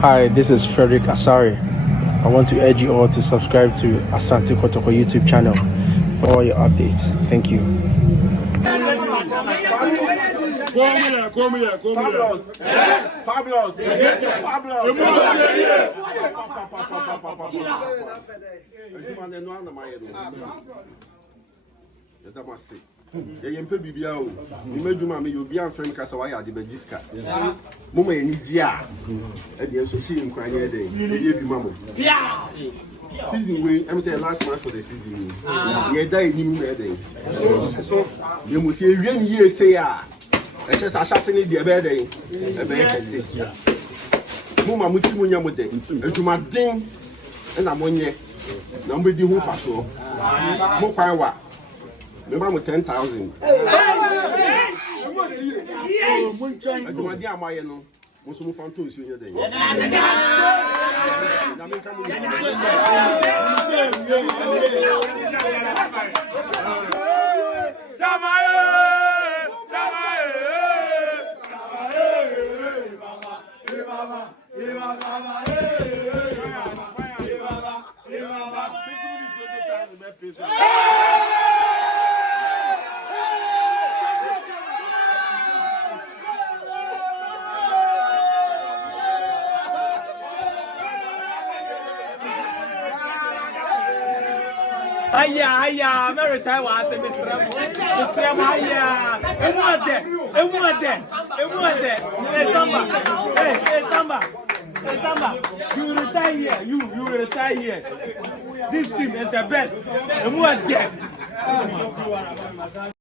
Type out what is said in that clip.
Hi, this is Frederick Asari. I want to urge you all to subscribe to Asante Kotoko YouTube channel for all your updates. Thank you. Come here. Fabulous. You pay Bibia. You may do mammy, you'll be on friend Casawaya, the Begisca. Mama, you need ya. And the association crying a day. You be mamma. Season way, I'm saying last month for the season. You died in a day. So you must hear any year say, I just assassinate the birthday. A bear say, Mama Mutimunya Mode, and to my ding, and I'm on ye. Number the who fast. More fire. Remember 10,000. Aya, Maritime was a Mr. Appiah. And what there? You retire here. You retire here. This team is the best. And what there?